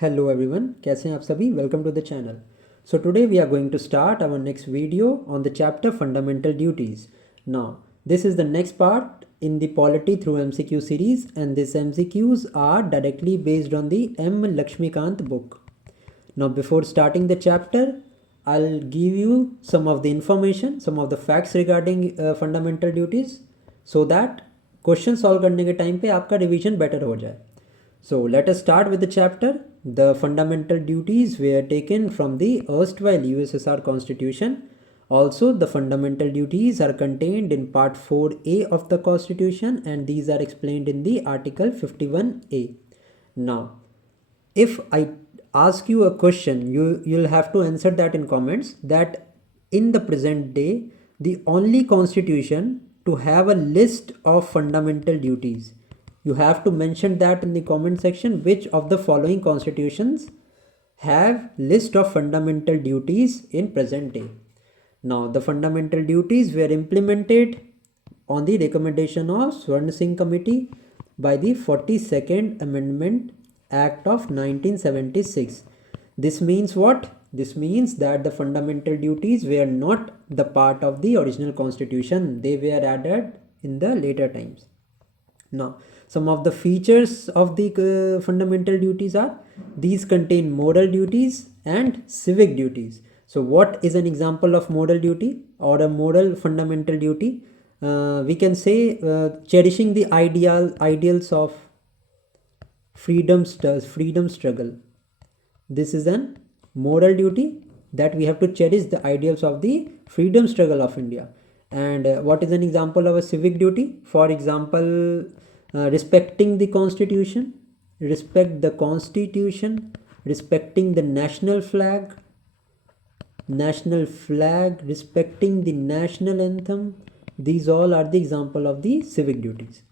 Hello everyone, कैसे हैं आप सभी? Welcome to the channel. So today we are going to start our next video on the chapter Fundamental Duties. Now, this is the next part in the Polity through MCQ series, and these MCQs are directly based on the M. Lakshmikant book. Now, before starting the chapter, I'll give you some of the information, some of the facts regarding fundamental duties, so that question solve करने के time पे आपका revision better हो जाए. So let us start with the chapter. The fundamental duties were taken from the erstwhile USSR Constitution. Also, the fundamental duties are contained in Part 4A of the Constitution, and these are explained in the Article 51A. Now, if I ask you a question, you'll have to answer that in comments, that in the present day, the only constitution to have a list of fundamental duties, you have to mention that in the comment section, which of the following constitutions have list of fundamental duties in present day. Now, the fundamental duties were implemented on the recommendation of Swarn Singh Committee by the 42nd Amendment Act of 1976. This means what? This means that the fundamental duties were not the part of the original constitution. They were added in the later times. Now, some of the features of the fundamental duties are, these contain moral duties and civic duties. So, what is an example of moral duty or a moral fundamental duty? We can say cherishing the ideals of freedom struggle. This is an moral duty, that we have to cherish the ideals of the freedom struggle of India. And what is an example of a civic duty? For example, respecting the constitution, respecting the national flag, respecting the national anthem. These all are the example of the civic duties.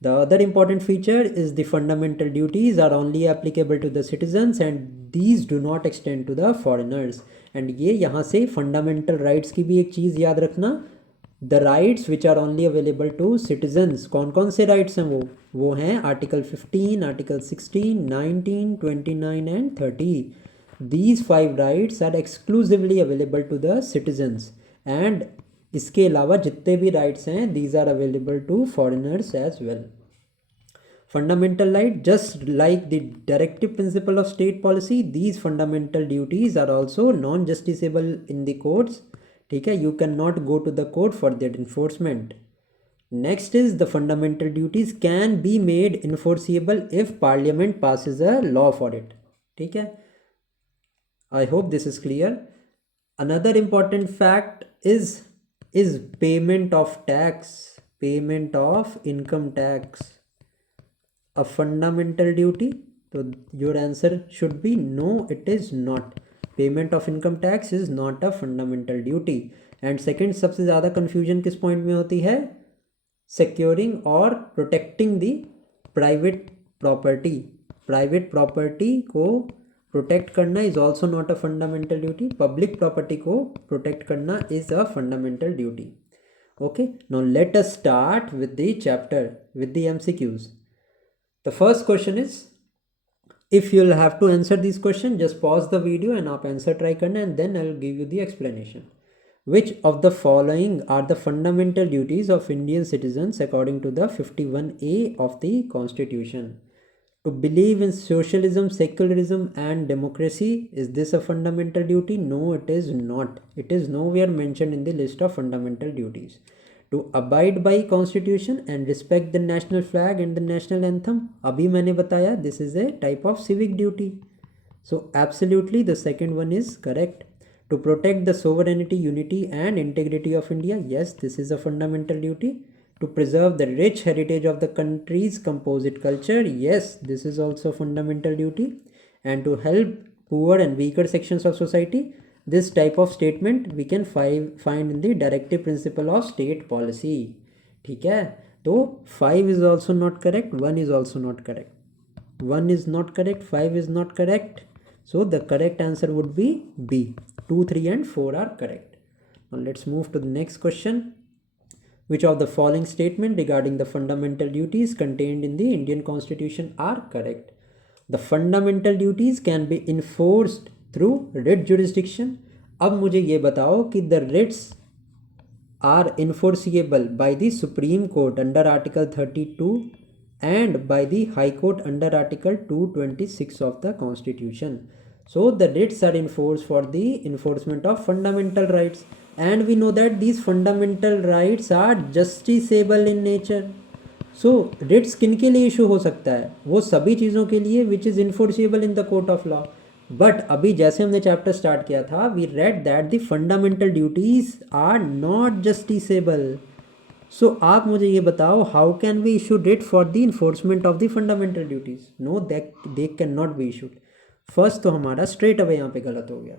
The other important feature is the fundamental duties are only applicable to the citizens, and these do not extend to the foreigners. And ये यहाँ से fundamental rights की भी एक चीज़ याद रखना, the rights which are only available to citizens. कौन कौन से rights हैं वो हैं Article 15, Article 16, 19, 29 and 30. These 5 rights are exclusively available to the citizens, and इसके अलावा जितने भी राइट्स हैं, these are available to foreigners as well. Fundamental right, just like the directive principle of state policy, these fundamental duties are also non-justiciable in the courts. ठीक है, you cannot go to the court for their enforcement. Next is, the fundamental duties can be made enforceable if parliament passes a law for it. ठीक है, I hope this is clear. Another important fact is payment of tax, payment of income tax a fundamental duty? So your answer should be no, it is not. Payment of income tax is not a fundamental duty. And second, सबसे ज़्यादा confusion किस point में होती है? Securing or protecting the private property. Private property को protect करना is also not a fundamental duty. Public property को protect करना is a fundamental duty. Okay, now let us start with the chapter, with the MCQs. The first question is, if you'll have to answer this question, just pause the video and आप answer try करना, and then I'll give you the explanation. Which of the following are the fundamental duties of Indian citizens according to the 51A of the Constitution? To believe in socialism, secularism and democracy, is this a fundamental duty? No, it is not. It is nowhere mentioned in the list of fundamental duties. To abide by constitution and respect the national flag and the national anthem, abhi maine bataya, this is a type of civic duty. So absolutely the second one is correct. To protect the sovereignty, unity and integrity of India, yes, this is a fundamental duty. To preserve the rich heritage of the country's composite culture, yes, this is also fundamental duty. And to help poor and weaker sections of society, this type of statement we can find in the directive principle of state policy. ठीक है, तो 5 is also not correct, 1 is also not correct, 1 is not correct, 5 is not correct. So the correct answer would be B. 2, 3 and 4 are correct. Now let's move to the next question. Which of the following statement regarding the fundamental duties contained in the Indian Constitution are correct? The fundamental duties can be enforced through writ jurisdiction. अब मुझे ये बताओ कि the writs are enforceable by the Supreme Court under Article 32 and by the High Court under Article 226 of the Constitution. So the writs are enforced for the enforcement of fundamental rights, and we know that these fundamental rights are justiciable in nature. So writs किन के लिए issue हो सकता है? वो सभी चीज़ों के लिए which is enforceable in the court of law. But अभी जैसे हमने चैप्टर स्टार्ट किया था, we read that the fundamental duties are not justiciable. So आप मुझे ये बताओ, how can we issue writ for the enforcement of the fundamental duties? No, they can not be issued. First तो हमारा straight away यहाँ पे गलत हो गया।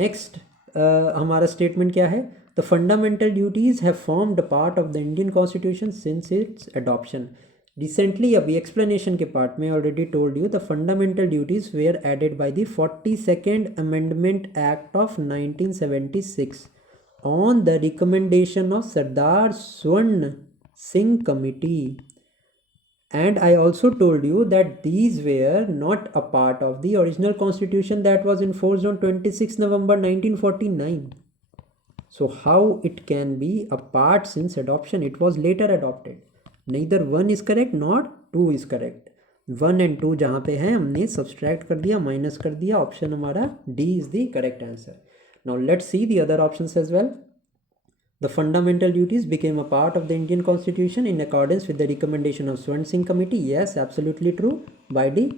नेक्स्ट हमारा स्टेटमेंट क्या है? The fundamental duties have formed a part of the Indian Constitution since its adoption. Recently, अभी explanation के part में already told you the fundamental duties were added by the 42nd Amendment Act of 1976 on the recommendation of Sardar Swarn Singh Committee. And I also told you that these were not a part of the original constitution that was enforced on 26 November 1949. So how it can be a part since adoption? It was later adopted. Neither 1 is correct nor 2 is correct. 1 and 2 जहाँ पे है हमने subtract कर दिया, minus कर दिया, option हमारा D is the correct answer. Now let's see the other options as well. The fundamental duties became a part of the Indian Constitution in accordance with the recommendation of Swarn Singh Committee. Yes, absolutely true. By the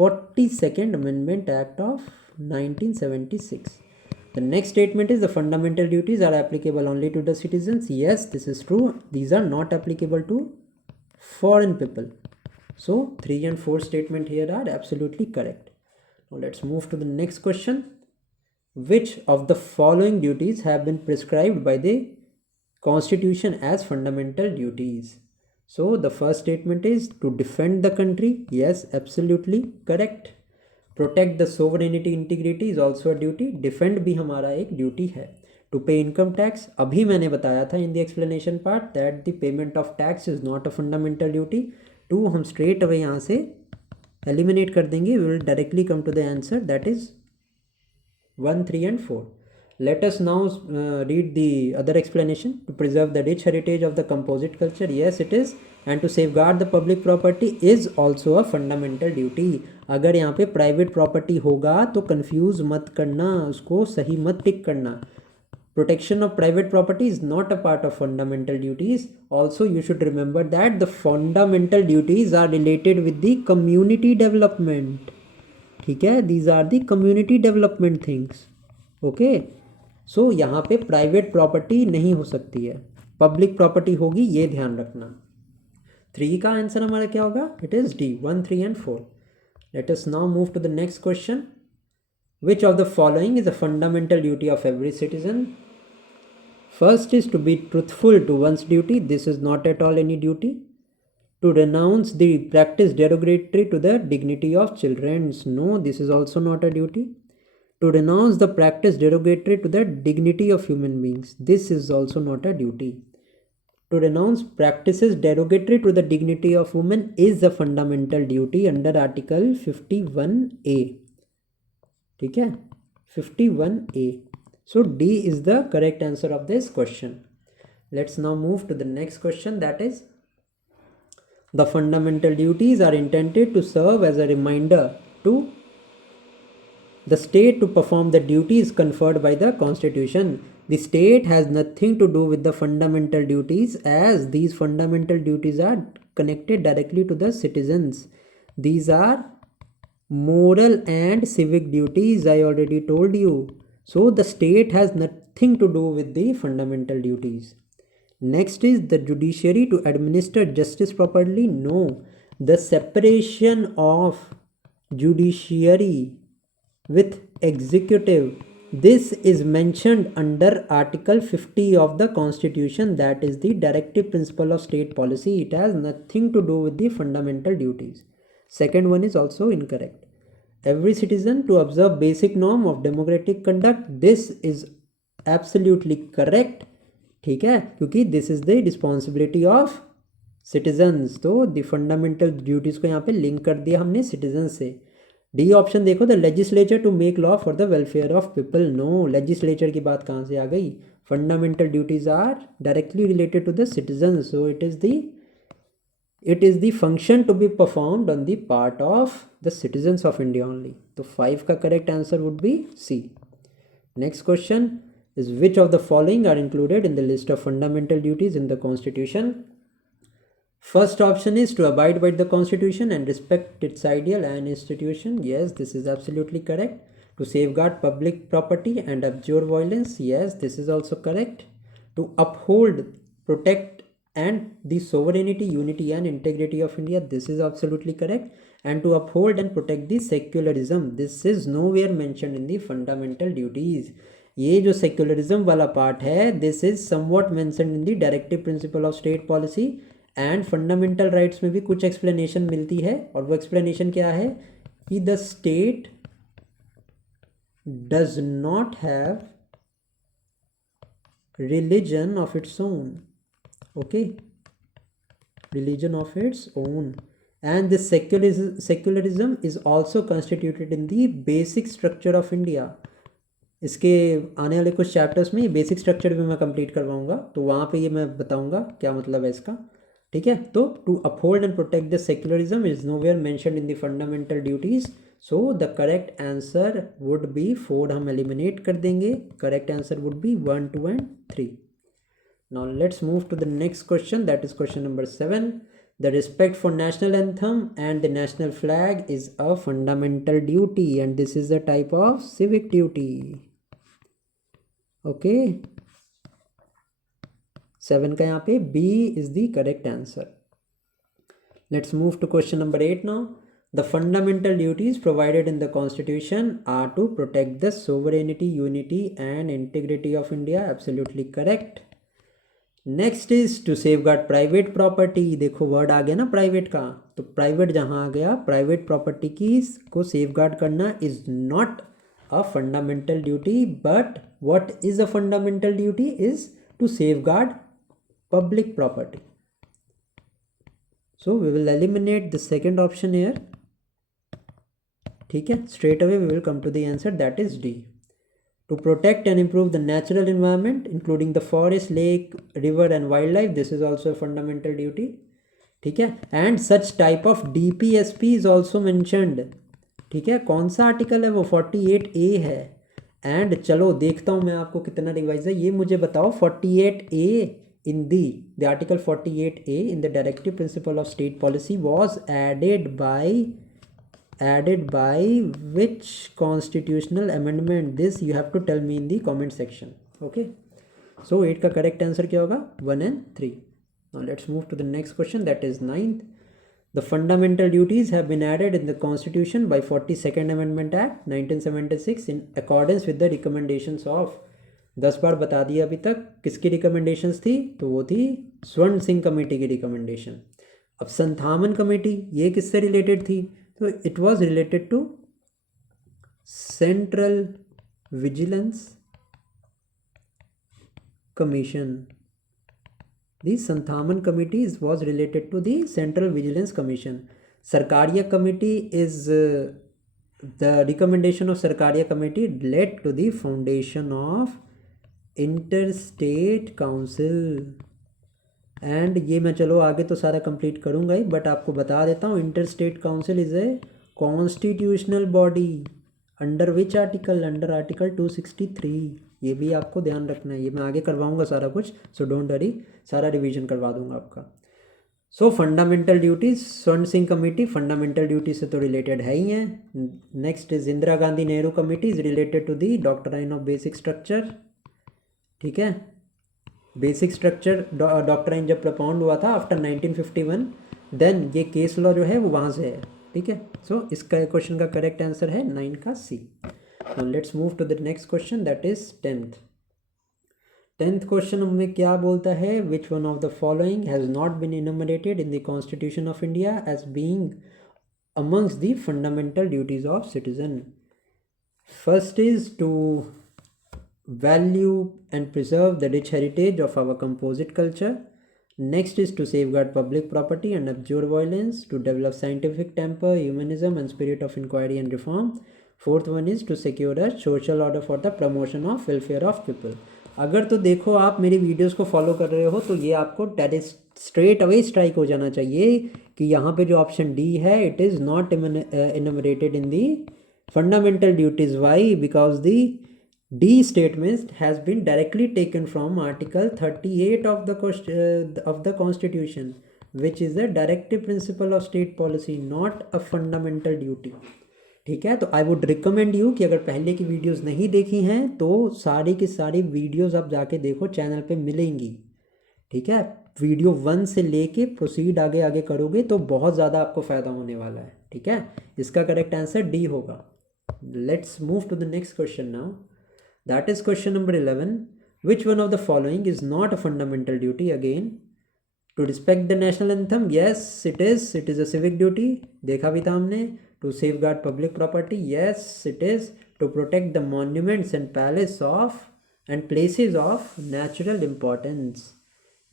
42nd Amendment Act of 1976. The next statement is the fundamental duties are applicable only to the citizens. Yes, this is true. These are not applicable to foreign people. So 3 and 4 statement here are absolutely correct. Now let's move to the next question. Which of the following duties have been prescribed by the Constitution as fundamental duties? So the first statement is to defend the country. Yes, absolutely correct. Protect the sovereignty integrity is also a duty. Defend भी हमारा एक duty है। To पे income tax, अभी मैंने बताया था in the explanation part that the payment of tax is not a fundamental duty. 2 हम स्ट्रेट अवे यहाँ से एलिमिनेट कर देंगे। We will directly come to the answer that is 1, 3 and 4. Let us now read the other explanation. To preserve the rich heritage of the composite culture, yes it is, and to safeguard the public property is also a fundamental duty. अगर यहाँ पे private property होगा तो confuse मत करना, उसको सही मत टिक करना। Protection of private property is not a part of fundamental duties. Also you should remember that the fundamental duties are related with the community development. ठीक है, these are the community development things. Okay, so यहाँ पे private property नहीं हो सकती है, public property होगी, ये ध्यान रखना। 3 का आंसर हमारा क्या होगा? It is D, 1, 3 and 4. Let us now move to the next question. Which of the following is a fundamental duty of every citizen? First is to be truthful to one's duty. This is not at all any duty. To renounce the practice derogatory to the dignity of children. No, this is also not a duty. To renounce the practice derogatory to the dignity of human beings. This is also not a duty. To renounce practices derogatory to the dignity of women is a fundamental duty under Article 51A. ठीक है, 51A. So D is the correct answer of this question. Let's now move to the next question, that is, the fundamental duties are intended to serve as a reminder to the state to perform the duties conferred by the Constitution. The state has nothing to do with the fundamental duties, as these fundamental duties are connected directly to the citizens. These are moral and civic duties, I already told you. So the state has nothing to do with the fundamental duties. Next is the judiciary to administer justice properly. No, the separation of judiciary with executive, this is mentioned under Article 50 of the Constitution, that is the directive principle of state policy. It has nothing to do with the fundamental duties. Second one is also incorrect. Every citizen to observe basic norm of democratic conduct, this is absolutely correct. ठीक है, क्योंकि this is the responsibility of citizens, तो the fundamental duties को यहाँ पे link कर दिया हमने सिटीजन से। डी ऑप्शन देखो, the legislature to make law for the welfare of people. No, legislature की बात कहाँ से आ गई? Fundamental duties are directly related to the citizen, so it is the function to be performed on the part of the citizens of India only. तो 5 का correct answer would be C. Next question is, which of the following are included in the list of fundamental duties in the Constitution? First option is to abide by the Constitution and respect its ideal and institution. Yes, this is absolutely correct. To safeguard public property and abjure violence. Yes, this is also correct. To uphold, protect and the sovereignty, unity and integrity of India. This is absolutely correct. And to uphold and protect the secularism. This is nowhere mentioned in the fundamental duties. ये जो secularism वाला part है, this is somewhat mentioned in the directive principle of state policy and fundamental rights में भी कुछ explanation मिलती है, और वो एक्सप्लेनेशन क्या है कि the state does not have religion of its own, okay, religion of its own, and this secularism is also constituted in the basic structure of India. इसके आने वाले कुछ चैप्टर्स में बेसिक स्ट्रक्चर भी मैं कंप्लीट करवाऊंगा, तो वहाँ पे ये मैं बताऊंगा क्या मतलब है इसका, ठीक है। तो to uphold and protect the secularism is nowhere mentioned in the fundamental duties, so the correct answer would be 4 हम एलिमिनेट कर देंगे, correct answer would be 1, 2 and 3. Now let's move to the next question, that is question number 7. The respect for national anthem and the national flag is a fundamental duty and this is a type of civic duty. Okay, 7 का यहाँ पे B is the correct answer. Let's move to question number 8 now. The fundamental duties provided in the Constitution are to protect the sovereignty, unity and integrity of India. Absolutely correct. Next is to safeguard private property. देखो word आ गया ना private का, तो private जहाँ आ गया, private property की को सेफगार्ड करना is not a fundamental duty, but what is a fundamental duty is to safeguard public property. So we will eliminate the second option here, ठीक है. Straight away we will come to the answer, that is D. To protect and improve the natural environment, including the forest, lake, river and wildlife, this is also a fundamental duty, ठीक है. And such type of DPSP is also mentioned, ठीक है. कौन सा article है वो? 48A है. And चलो देखता हूँ मैं आपको कितना रिवाइज है, ये मुझे बताओ. 48A in the article 48A in the directive principle of state policy was added by which constitutional amendment? This you have to tell me in the comment section. Okay, so 8 का correct answer क्या होगा? 1 and 3. Now let's move to the next question, that is 9th. The fundamental duties have been added in the Constitution by 42nd Amendment Act 1976 in accordance with the recommendations of, 10 बार बता दिया अभी तक. किसकी recommendations थी? तो वो थी स्वर्ण सिंह कमेटी की रिकमेंडेशन. अब संथामन कमेटी ये किससे रिलेटेड थी? तो it was related to central vigilance commission. The Santhanam committee was related to the central vigilance commission. Sarkaria committee is the recommendation of Sarkaria committee led to the foundation of interstate council. And ये मैं चलो आगे तो सारा complete करूँगा ही, but आपको बता देता हूँ inter state council is a constitutional body under which article? Under article 263. ये भी आपको ध्यान रखना है, ये मैं आगे करवाऊँगा सारा कुछ, सो डोंट वरी, सारा रिवीजन करवा दूँगा आपका. सो फंडामेंटल ड्यूटीज, स्वर्ण सिंह कमेटी फंडामेंटल ड्यूटी से तो रिलेटेड है ही है. Next is Indira Gandhi Nehru committee is related to the doctrine of basic structure, ठीक है. बेसिक स्ट्रक्चर डॉक्ट्राइन जब प्रपोन्ड हुआ था आफ्टर 1951, देन ये केस लॉ जो है वो वहाँ से है, ठीक है. सो इसका क्वेश्चन का करेक्ट आंसर है 9 का C. Now let's move to the next question, that is 10th question में क्या बोलता है? Which one of the following has not been enumerated in the constitution of India as being amongst the fundamental duties of citizen. First is to value and preserve the rich heritage of our composite culture. Next is to safeguard public property and abjure violence, to develop scientific temper, humanism and spirit of inquiry and reform. Fourth one is to secure a social order for the promotion of welfare of people. अगर तो देखो आप मेरी videos को follow कर रहे हो तो ये आपको स्ट्रेट अवे स्ट्राइक हो जाना चाहिए कि यहाँ पे जो ऑप्शन डी है it is not enumerated in the fundamental duties. Why? Because the D statement has been directly taken from Article 38 of the Constitution, which is a directive principle of state policy, not a fundamental duty. ठीक है, तो I would recommend you कि अगर पहले की videos नहीं देखी हैं तो सारी की सारी वीडियोस आप जाके देखो, चैनल पे मिलेंगी. ठीक है, वीडियो 1 से लेके प्रोसीड आगे आगे करोगे तो बहुत ज़्यादा आपको फ़ायदा होने वाला है. ठीक है, इसका करेक्ट आंसर डी होगा. Let's move to the next question now. That is question number 11. Which one of the following is not a fundamental duty? Again, to respect the national anthem. Yes, it is. It is a civic duty. देखा भी था हमने. To safeguard public property. Yes, it is. To protect the monuments and places of natural importance.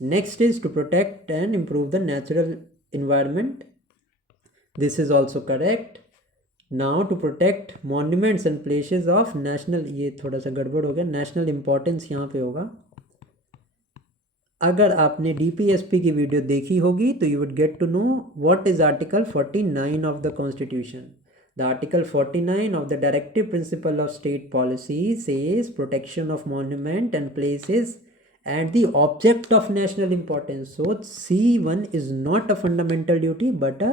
Next is to protect and improve the natural environment. This is also correct. Now to protect monuments and places of national, ये थोड़ा सा गड़बड़ हो गया, national importance यहाँ पे होगा. अगर आपने डीपीएसपी की वीडियो देखी होगी तो you would get to know what is article 49 of the constitution. The article 49 of the directive principle of state policy says protection of monument and places and the object of national importance. So C1 is not a fundamental duty but a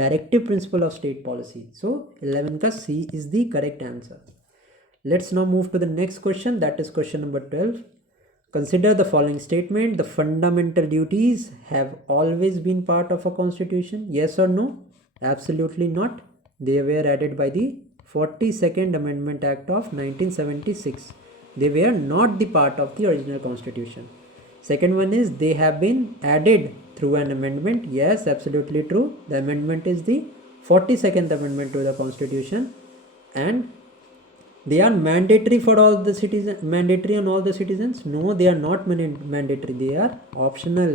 directive principle of state policy. So 11 ka C is the correct answer. Let's now move to the next question, that is question number 12. Consider the following statement. The fundamental duties have always been part of a constitution. Yes or no? Absolutely not. They were added by the 42nd Amendment Act of 1976. They were not the part of the original constitution. Second one is they have been added through an amendment. Yes, absolutely true. The amendment is the 42nd amendment to the constitution, and they are mandatory for all the citizens. Mandatory on all the citizens? No, they are not mandatory. They are optional.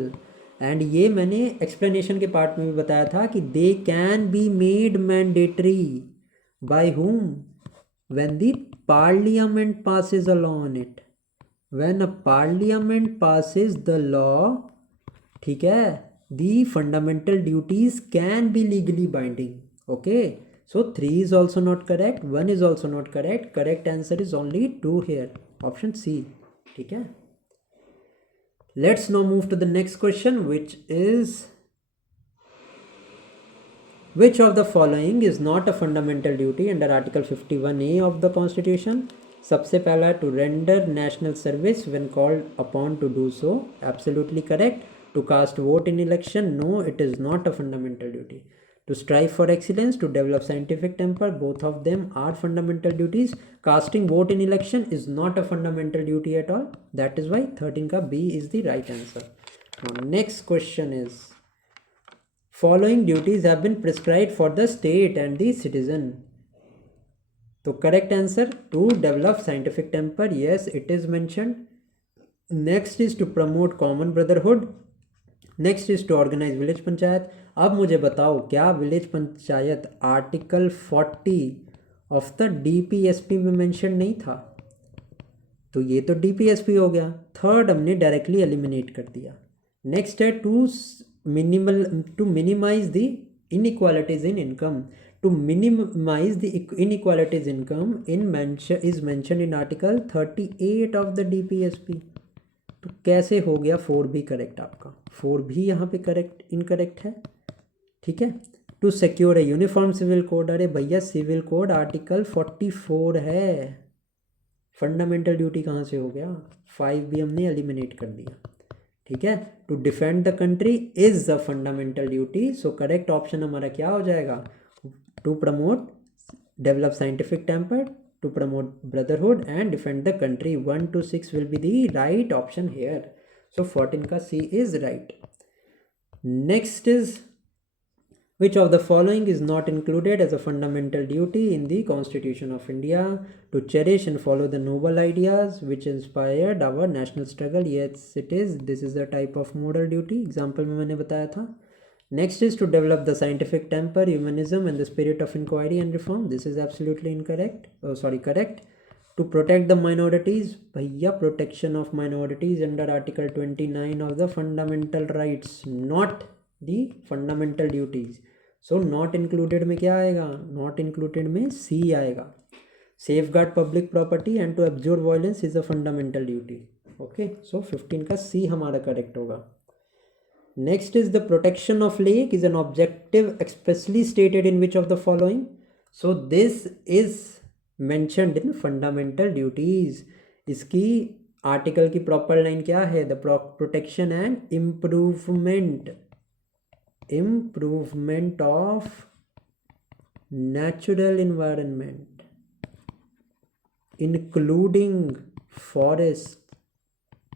And ये मैंने explanation के part में भी बताया था कि they can be made mandatory by whom? When the parliament passes a law on it. When a parliament passes the law, ठीक है, the fundamental duties can be legally binding. Okay, so 3 is also not correct, 1 is also not correct. Correct answer is only 2 here, option C. ठीक है, let's now move to the next question, which is which of the following is not a fundamental duty under Article 51A of the Constitution? सबसे पहला to render national service when called upon to do so. Absolutely correct. To cast vote in election? No, it is not a fundamental duty. To strive for excellence, to develop scientific temper, both of them are fundamental duties. Casting vote in election is not a fundamental duty at all. That is why 13 ka B is the right answer. Now next question is, following duties have been prescribed for the state and the citizen. So correct answer, to develop scientific temper. Yes, it is mentioned. Next is to promote common brotherhood. Next is to organize village panchayat. अब मुझे बताओ क्या village panchayat article 40 of the DPSP में mention नहीं था? तो ये तो डीपीएसपी हो गया. थर्ड हमने डायरेक्टली एलिमिनेट कर दिया. नेक्स्ट है to minimize the inequalities in income. To minimize the inequalities in income is mentioned in article 38 of the DPSP. तो कैसे हो गया 4B करेक्ट? आपका 4B यहाँ पे करेक्ट इनकरेक्ट है. ठीक है, to secure a uniform civil code. अरे भैया सिविल कोड आर्टिकल 44 है, फंडामेंटल ड्यूटी कहाँ से हो गया? 5B हमने एलिमिनेट कर दिया. ठीक है, to defend the country is a fundamental duty. So correct option हमारा क्या हो जाएगा? To promote develop scientific temper, to promote brotherhood and defend the country. 1 to 6 will be the right option here. So 14 का C is right. Next is Which of the following is not included as a fundamental duty in the Constitution of India? To cherish and follow the noble ideas which inspired our national struggle. Yes, it is. This is a type of moral duty. Example में मैंने बताया था. Next is to develop the scientific temper, humanism, and the spirit of inquiry and reform. This is absolutely incorrect. Correct. To protect the minorities, भैया protection of minorities under Article 29 of the Fundamental Rights, not the fundamental duties. So not included में क्या आएगा? Not included में C आएगा. Safeguard public property and to abjure violence is a fundamental duty. Okay, so 15 का C हमारा correct होगा. Next is the protection of lake is an objective expressly stated in which of the following? So this is mentioned in fundamental duties. इसकी article की proper line क्या है? The protection and improvement of natural environment including forest,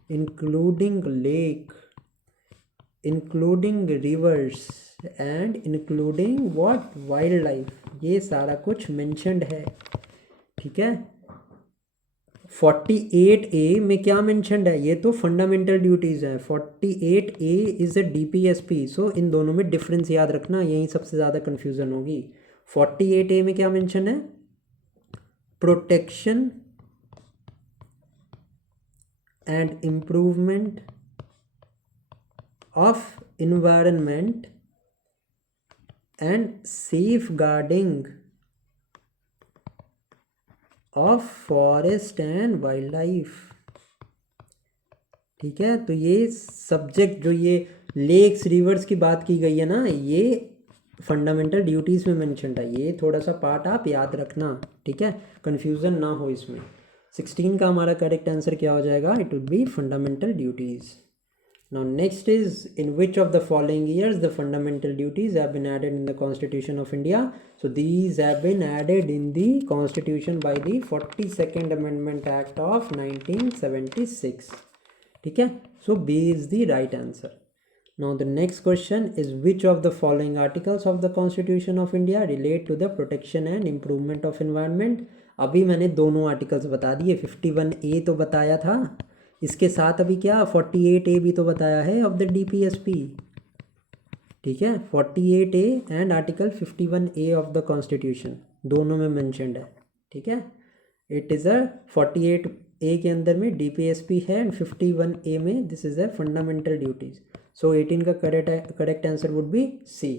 including lake, including rivers and including what? Wildlife. ये सारा कुछ mentioned है. ठीक है. 48A में क्या mentioned है? ये तो fundamental duties है. 48A is a DPSP. So इन दोनों में difference याद रखना, यही सबसे ज़्यादा confusion होगी. 48A में क्या mention है? Protection and improvement of environment and safeguarding of forest and wildlife. ठीक है. तो ये सब्जेक्ट जो ये लेक्स रिवर्स की बात की गई है ना, ये फंडामेंटल ड्यूटीज़ में मेंशन है. ये थोड़ा सा पार्ट आप याद रखना. ठीक है, कन्फ्यूज़न ना हो इसमें. 16 का हमारा करेक्ट आंसर क्या हो जाएगा? It would be fundamental duties. Now next is, in which of the following years the fundamental duties have been added in the Constitution of India? So these have been added in the Constitution by the 42nd Amendment Act of 1976. ठीक है. So B is the right answer. Now the next question is, which of the following articles of the Constitution of India relate to the protection and improvement of environment? अभी मैंने दोनों articles बता दिए. 51A तो बताया था, इसके साथ अभी क्या 48A भी तो बताया है ऑफ द DPSP. ठीक है. 48A and article 51A of the constitution दोनों में मेंशन्ड है. ठीक है. इट इज़ अ 48A के अंदर में DPSP है एंड 51A में this is a fundamental duties. So 18 का correct answer would be C.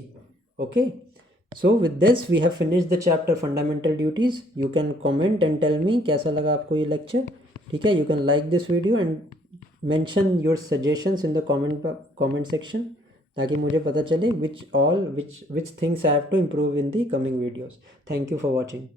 Okay. So with this we have finished the chapter fundamental duties. You can comment and tell me कैसा लगा आपको ये lecture. ठीक है. You can like this video and mention your suggestions in the comment section, ताकि मुझे पता चले which things I have to improve in the coming videos. Thank you for watching.